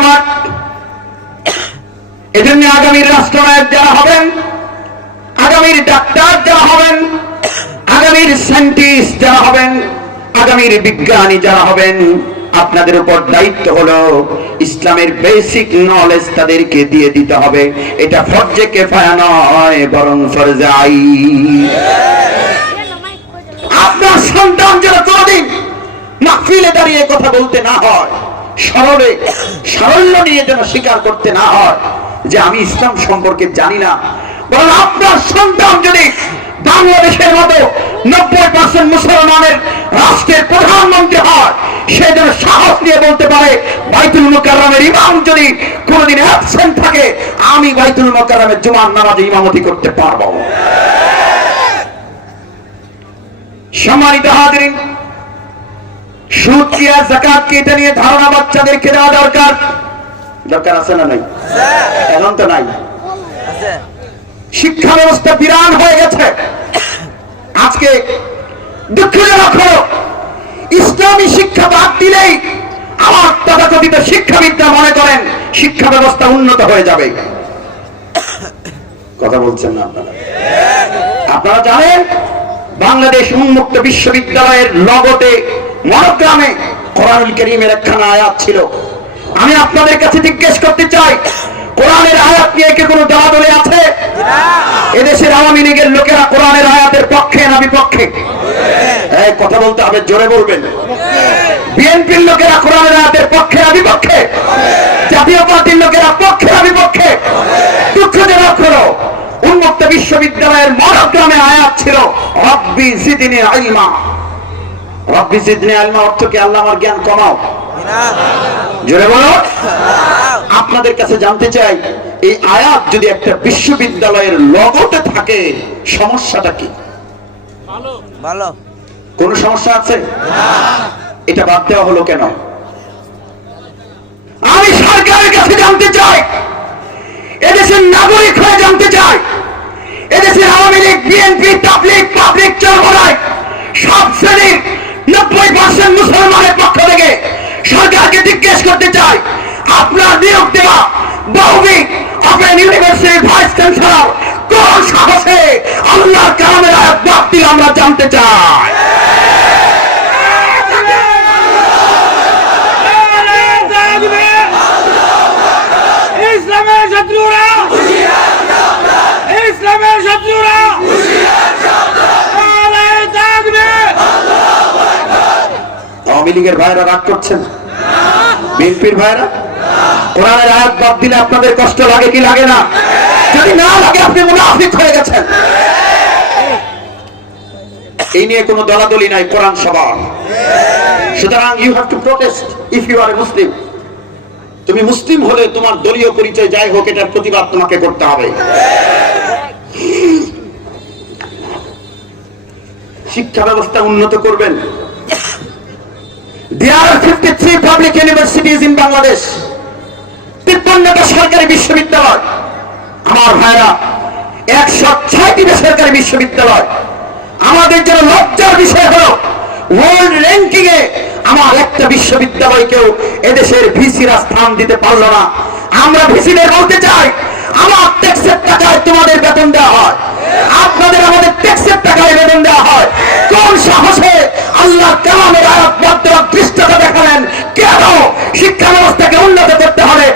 আমার। এজন্য আগামীর রাষ্ট্রনায়ক যারা হবেন, আগামীর ডাক্তার যারা হবেন, আগামীর সায়েন্টিস্ট যারা হবেন, আগামীর বিজ্ঞানী যারা হবেন, আপনাদের উপর দায়িত্ব হলো ইসলামের বেসিক নলেজ তাদেরকে দিয়ে দিতে হবে। এটা ফরজে কেফায়া নয়, বরং ফরজে আই আপনার সন্তান যেন কোনদিন মাহফিলে দাঁড়িয়ে কথা বলতে না হয় সরলে সারল্য নিয়ে যেন স্বীকার করতে না হয় যে আমি ইসলাম সম্পর্কে জানি না। বরং আপনার সন্তান যদি বাংলাদেশের মতো নব্বই পার্সেন্ট মুসলমানের রাষ্ট্রের প্রধানমন্ত্রী হয়, সে যেন সাহস নিয়ে বলতে পারে, বাইতুল মুকাররমের ইমাম যদি কোনোদিন অ্যাবসেন্ট থাকে, আমি বাইতুল মুকাররমের জুমার নামাজে ইমামতি করতে পারব। সম্মানিত হাজরিন সুদ কি জাকাত কি এটা নিয়ে ধারণা বাচ্চাদেরকে দেওয়া দরকার? দরকার আছে না নাই? এখন তো নাই। শিক্ষা ব্যবস্থা বিরান হয়ে গেছে। আজকে দুঃখজনক হলো ইসলামী শিক্ষা বাদ দিলেই আমার তথাকথিত শিক্ষাবিদরা মনে করেন শিক্ষা ব্যবস্থা উন্নত হয়ে যাবে। কথা বলছেন না আপনারা? আপনারা জানেন বাংলাদেশ উন্মুক্ত বিশ্ববিদ্যালয়ের লগতে মনোগ্রামে কোরআনুল করিমের একখানা আয়াত ছিল। আমি আপনাদের কাছে জিজ্ঞেস করতে চাই, কোরআনের আয়াত নিয়ে কি কোনো দলাদলি আছে? এদেশের আওয়ামী লীগের লোকেরা কোরআনের আয়াতের পক্ষে না বিপক্ষে? কথা বলতে হবে, জোরে বলবেন। বিএনপির লোকেরা কোরআনের আয়াতের পক্ষে না বিপক্ষে? জাতীয় পার্টির লোকেরা পক্ষে না বিপক্ষে? দুঃখজনক হলো। উন্মুক্ত বিশ্ববিদ্যালয়ের মনোগ্রামে আয়াত ছিল, রব্বি জিদিনে আইলমা রব্বি জিদিনে আইলমা অর্থ কি? আল্লাহ আমার জ্ঞান কমাও। জোরে বলো। আপনাদের কাছে জানতে চাই এই আয়াত যদি একটা বিশ্ববিদ্যালয়ের লগতে থাকে সমস্যাটা কি? ভালো। কোন সমস্যা আছে? এটা বাদ দেওয়া হলো কেন? আমি সরকারের কাছে জানতে চাই এদেশের নাগরিক হয়ে জানতে চাই এদেশের আওয়ামী লীগ বিএনপি তাবলিগ আপনার নিয়োগ দেওয়া ওপেন ইউনিভার্সিটির ভাইস চ্যান্সেলর কোন সাহসে আল্লাহ কালামের আয়াত বাদ দিল আমরা জানতে চাই? ইসলামের শত্রুরা ইসলামের শত্রুরা আওয়ামী লীগের ভাইরা রাগ করছেন। বিএনপির ভাইরা কোরআনের আয়াত বাদ দিলে আপনাদের কষ্ট লাগে কি লাগে না? যদি না লাগে, আপনি মুনাফিক হয়ে গেছেন। এই নিয়ে কোনো দলাদলি নাই কোরআন সভা। সুতরাং you have to protest if you are a Muslim তুমি মুসলিম হলে তোমার দলীয় পরিচয় যাই হোক, এটার প্রতিবাদ তোমাকে করতে হবে। শিক্ষা ব্যবস্থা উন্নত করবেন। There are 53 public universities in Bangladesh. তিপ্পান্নটা সরকারি বিশ্ববিদ্যালয়। আমার ভাইরা, একশো ছয়টি বেসরকারি বিশ্ববিদ্যালয়। আমাদের জন্য লজ্জার বিষয় হলো ওয়ার্ল্ড র্যাঙ্কিং এ আমার একটা বিশ্ববিদ্যালয়কেও এদেশের ভিসিরা স্থান দিতে পারল না। আমরা ভিসিদের বলতে চাই, আমার ট্যাক্সের টাকায় তোমাদের বেতন দেওয়া হয়। আপনাদের আমাদের ট্যাক্সের টাকায় বেতন দেওয়া হয়। কোন সাহসে আল্লাহ কালামের আয়াত দেওয়ার দৃষ্টতা দেখালেন? কেন? শিক্ষা ব্যবস্থাকে উন্নত করতে হবে।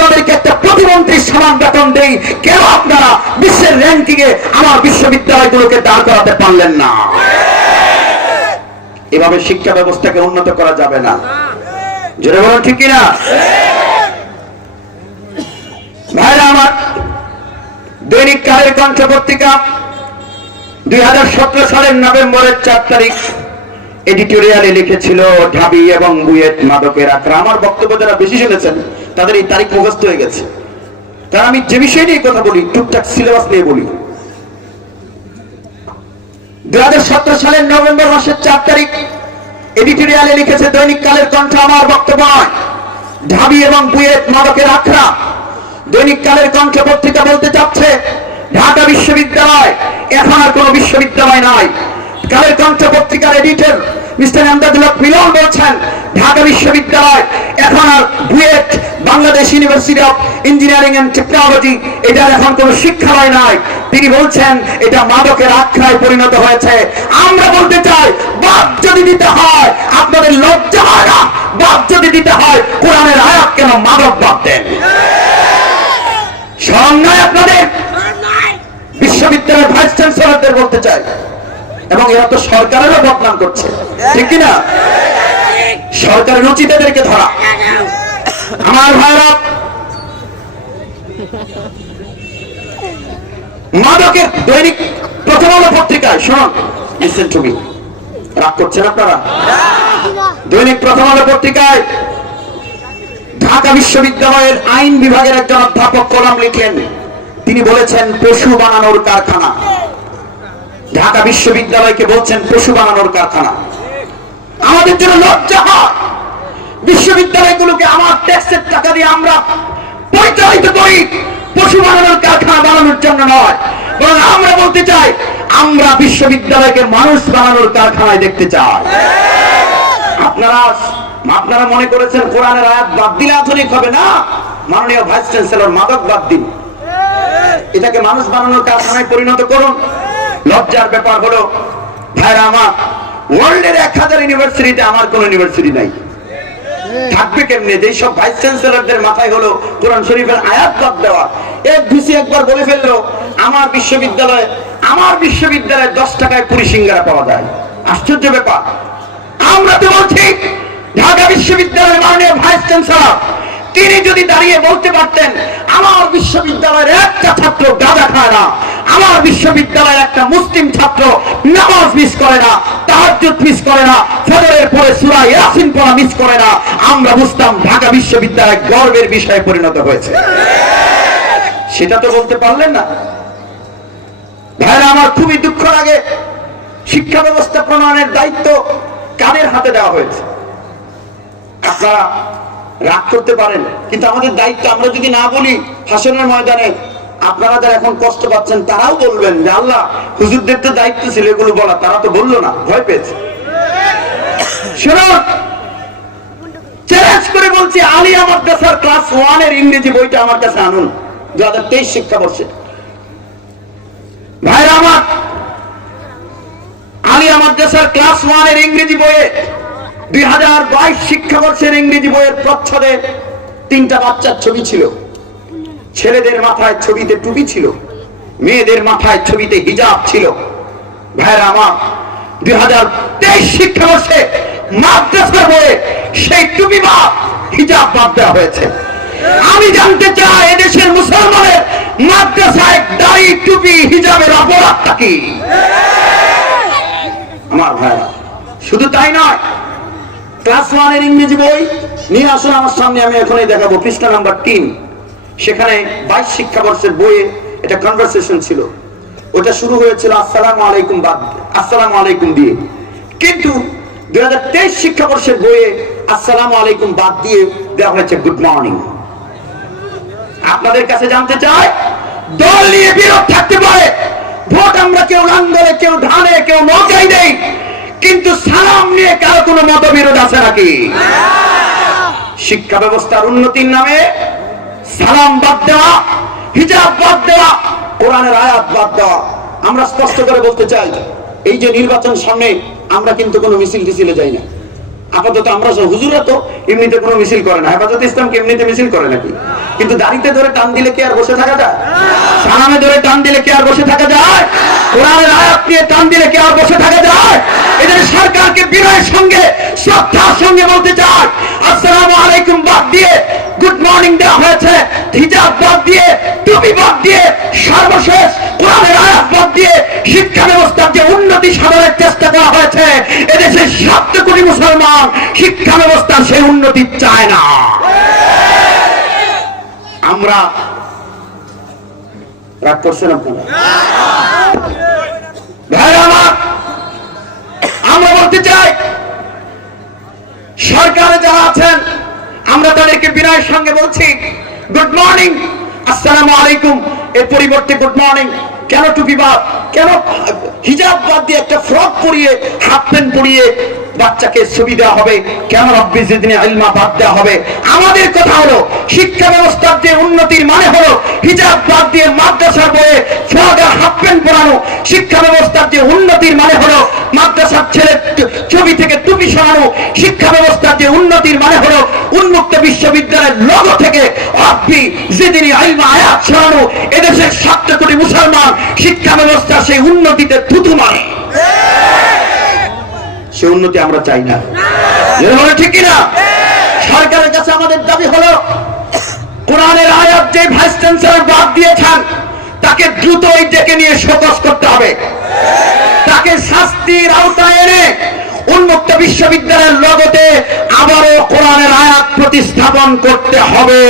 আপনাদেরকে একটা প্রতিমন্ত্রীর সমান বেতন দেই। কেন আপনারা বিশ্বের র্যাঙ্কিং এ আমার বিশ্ববিদ্যালয়গুলোকে দাঁড় করাতে পারলেন না? এভাবে শিক্ষা ব্যবস্থাকে উন্নত করা যাবে না। জোরে বলুন, ঠিক কিনা? ভাইরা আমার দৈনিক কালের কণ্ঠ পত্রিকা দুই হাজার সতেরো সালের নভেম্বরের চার তারিখ এডিটোরিয়ালে লিখেছিল ঢাবি এবং বুয়েট মাদকের আক্রা আমার বক্তব্য যারা বেশি শুনেছেন তাদের এই তারিখ মুখস্থ হয়ে গেছে। কারণ আমি যে বিষয় নিয়ে কথা বলি, টুকটাক সিলেবাস নিয়ে বলি। সালের নভেম্বর মাসের চার তারিখ এডিটোরিয়ালে লিখেছে, দৈনিক কালের কণ্ঠ আমার বক্তব্য ঢাবি এবং বুয়েট মাদকের আখড়া। দৈনিক কালের কণ্ঠ পত্রিকা বলতে চাচ্ছে, ঢাকা বিশ্ববিদ্যালয়। এখন আর কোন বিশ্ববিদ্যালয় নাই। কালের কণ্ঠ পত্রিকার এডিটর মিস্টার আমদাদুল্লাহ মিলন বলছেন, ঢাকা বিশ্ববিদ্যালয়, এখন আর BUET, Bangladesh university of engineering and technology, এটার এখন কোনো শিক্ষালয় নাই। তিনি বলছেন, এটা মাদকের আখ্যায় পরিণত হয়েছে। আমরা বলতে চাই, বাদ যদি দিতে হয়, আপনাদের লজ্জা হয় না? বাদ যদি দিতে হয়, কোরআনের আয়াত কেন মাদক বাদ দেন? স্মরণ নয় আপনাদের? বিশ্ববিদ্যালয়ের ভাইস চ্যান্সেলরদের বলতে চাই। এবং এরা তো সরকারেরও বদনাম করছে। ঠিক কিনা? সরকারের উচিত এদেরকে ধরা। আমার ভাইরা, মাদকের দৈনিক প্রথম আলো পত্রিকায় শুনুন। মি রাগ করছেন আপনারা? দৈনিক প্রথম আলো পত্রিকায় ঢাকা বিশ্ববিদ্যালয়ের আইন বিভাগের একজন অধ্যাপক কলাম লিখলেন তিনি বলেছেন, পশু বানানোর কারখানা। ঢাকা বিশ্ববিদ্যালয়কে বলছেন পশু বানানোর কারখানা। আমাদের জন্য লজ্জা হয়। বিশ্ববিদ্যালয়গুলোকে আমার ট্যাক্সের টাকা দিয়ে আমরা পরিচালিত করি। পশু বানানোর কারখানা বানানোর জন্য নয়। বরং আমরা বলতে চাই, আমরা বিশ্ববিদ্যালয়কে মানুষ বানানোর কারখানায় দেখতে চাই। আপনারা আপনারা মনে করেছেন কোরআনের আয়াত বাদ দিলে আধুনিক হবে না? মাননীয় ভাইস চ্যান্সেলর মাদক বাদ দিন। এটাকে মানুষ বানানোর কারখানায় পরিণত করুন। লজ্জার ব্যাপার হলো, ভাইরা আমার ওয়ার্ল্ডের এক হাজার ইউনিভার্সিটিতে আমার কোন ইউনিভার্সিটি নাই। থাকবে কেমনে? সব ভাইস মাথায় হলো কোরআন শরীফের আয়াত বাদ দেওয়া। এক ভিসি একবার বলে ফেলল, আমার বিশ্ববিদ্যালয়ে আমার বিশ্ববিদ্যালয়ে দশ টাকায় পুরি সিঙ্গারা পাওয়া যায়। আশ্চর্য ব্যাপার। আমরা তো বলছি, ঢাকা বিশ্ববিদ্যালয়ের মাননীয় ভাইস চ্যান্সেলর তিনি যদি দাঁড়িয়ে বলতে পারতেন, আমার বিশ্ববিদ্যালয়ের একটা ছাত্র গাঁজা খায় না। আমার বিশ্ববিদ্যালয়ের একটা মুসলিম ছাত্র নামাজ মিস করে না, তাহাজ্জুদ মিস করে না, ফজরের পরে সূরা ইয়াসিন পড়া মিস করে না। আমরা বুঝতাম ঢাকা বিশ্ববিদ্যালয় গর্বের বিষয়ে পরিণত হয়েছে। সেটা তো বলতে পারলেন না। ভাইরা, আমার খুবই দুঃখ লাগে। শিক্ষা ব্যবস্থা প্রণয়নের দায়িত্ব কাদের হাতে দেওয়া হয়েছে? আপনারা রাগ করতে পারেন, কিন্তু আমাদের দায়িত্ব আমরা যদি না বলি হাসনের ময়দানে আপনারা যারা এখন কষ্ট পাচ্ছেন, তারাও বলবেন যে আল্লাহ, হুজুরদের তো দায়িত্ব ছিল এগুলো বলা তারা তো বলল না, ভয় পেয়েছে। চ্যালেঞ্জ করে বলছি, আলী মাদ্রাসার ক্লাস ওয়ানের ইংরেজি বইটা আমার কাছে আনুন, দু হাজার তেইশ শিক্ষাবর্ষে। ভাইরা আমার আলিয়া মাদ্রাসার ক্লাস ওয়ানের ইংরেজি বইয়ে, দুই হাজার বাইশ শিক্ষাবর্ষের ইংরেজি বইয়ের প্রচ্ছদে তিনটা বাচ্চার ছবি ছিল। ছেলেদের মাথায় ছবিতে টুপি ছিল, মেয়েদের মাথায় ছবিতে হিজাব ছিল। ভাইরা আমার দুই হাজার তেইশ শিক্ষাবর্ষে মাদ্রাসার বইয়ে সেই টুপি বা হিজাব বাদ দেওয়া হয়েছে। আমি জানতে চাই এদেশের মুসলমানের মাদ্রাসায় দাড়ি, টুপি, হিজাবের অপরাধটা কি? আমার ভাইরা শুধু তাই নয়, ক্লাস ওয়ানের ইংরেজি বই নিয়ে আসুন আমার সামনে, আমি এখনই দেখাবো পৃষ্ঠা নাম্বার তিন। সেখানে বাইশ শিক্ষাবর্ষের বইয়ে এটা কনভারসেশন ছিল। ওটা শুরু হয়েছিল আসসালামু আলাইকুম বাদ আসসালামু আলাইকুম দিয়ে। কিন্তু দুই হাজার তেইশ শিক্ষাবর্ষের বইয়ে আসসালামু আলাইকুম বাদ দিয়ে দেওয়া হয়েছে গুড মর্নিং আপনাদের কাছে জানতে চাই, দল নিয়ে বিরোধ থাকতে পারে। ভোট আমরা কেউ লাঙ্গলে কেউ ধানে, কেউ নৌকাই দেই কিন্তু সালাম নিয়ে কারও কোনো মতবিরোধ আছে নাকি? শিক্ষা ব্যবস্থার উন্নতির নামে সালাম বাদ দেওয়া, হিজাব বাদ দেওয়া, কোরআনের আয়াত বাদ দেওয়া। আমরা স্পষ্ট করে বলতে চাই, এই যে নির্বাচন সামনে, আমরা কিন্তু কোনো মিছিল টিছিলে যাই না। আপাতত আমরা হুজুরা তো এমনিতে কোনো মিছিল করে না। হেফাজত ইসলামকে এমনিতে মিছিল করে নাকি? কিন্তু দাড়িতে ধরে টান দিলে কি আর বসে থাকা যায়? সালামে ধরে টান দিলে কি আর বসে থাকা যায়? কোরআনের আয়াত নিয়ে টান দিলে কি আর বসে থাকা যায়? এদের সরকারকে বিনয়ের সঙ্গে, শ্রদ্ধার সঙ্গে বলতে চাই আসসালামু আলাইকুম বাদ দিয়ে মর্নিং দেওয়া হয়েছে। হিজাব বাদ দিয়ে, টুপি বাদ দিয়ে, সর্বশেষ কোরআনের আয়াত বাদ দিয়ে শিক্ষা ব্যবস্থার যে উন্নতি সাধনের চেষ্টা করা হয়েছে, এদেশের সপ্ত কোটি মুসলমান শিক্ষা ব্যবস্থার সেই উন্নতি চায় না। আমরা রাগ করছেন আপনারা? আমরা বলতে চাই, সরকারে যারা আছেন আমরা তাদেরকে বিনয়ের সঙ্গে বলছি গুড মর্নিং আসসালামু আলাইকুম। এর পরিবর্তে গুড মর্নিং কেন টুপি বাদ? কেন হিজাব বাদ দিয়ে একটা ফ্রক পরিয়ে, হাফ প্যান্ট পরিয়ে বাচ্চাকে ছবি দেওয়া হবে? কেন রব্বি জিদিনে ইলমা বাদ দেওয়া হবে? আমাদের কথা হলো, শিক্ষা ব্যবস্থার যে উন্নতির মানে হলো হিজাব বাদ দিয়ে মাদ্রাসার বয়ে ফ্রক হাফ প্যান্ট পরানো, শিক্ষা ব্যবস্থার যে উন্নতির মানে হলো মাদ্রাসার ছেলে ছবি থেকে টুপি সরানো, শিক্ষা ব্যবস্থার যে উন্নতির মানে হলো উন্মুক্ত বিশ্ববিদ্যালয়ের লগ থেকে রব্বি জিদিনে ইলমা আয়াত সরানো এদেশের সাত কোটি মুসলমান শিক্ষা ব্যবস্থা সেই উন্নতিতে থুতু মানে সে উন্নতি আমরা চাই না। ঠিক কিনা? সরকারের কাছে আমাদের দাবি হলো, কোরআনের আয়াত যে ভাইস চ্যান্সেলর বাদ দিয়েছেন, তাকে দ্রুত ওই ডেকে নিয়ে শোকস করতে হবে। তাকে শাস্তির আওতায় এনে উন্মুক্ত বিশ্ববিদ্যালয়ের লগতে আবারও কোরআনের আয়াত প্রতিস্থাপন করতে হবে।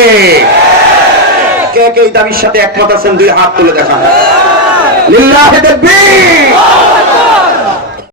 কে কে এই দাবির সাথে একমত আছেন? দুই হাত তুলে দেখান। তাকবীর।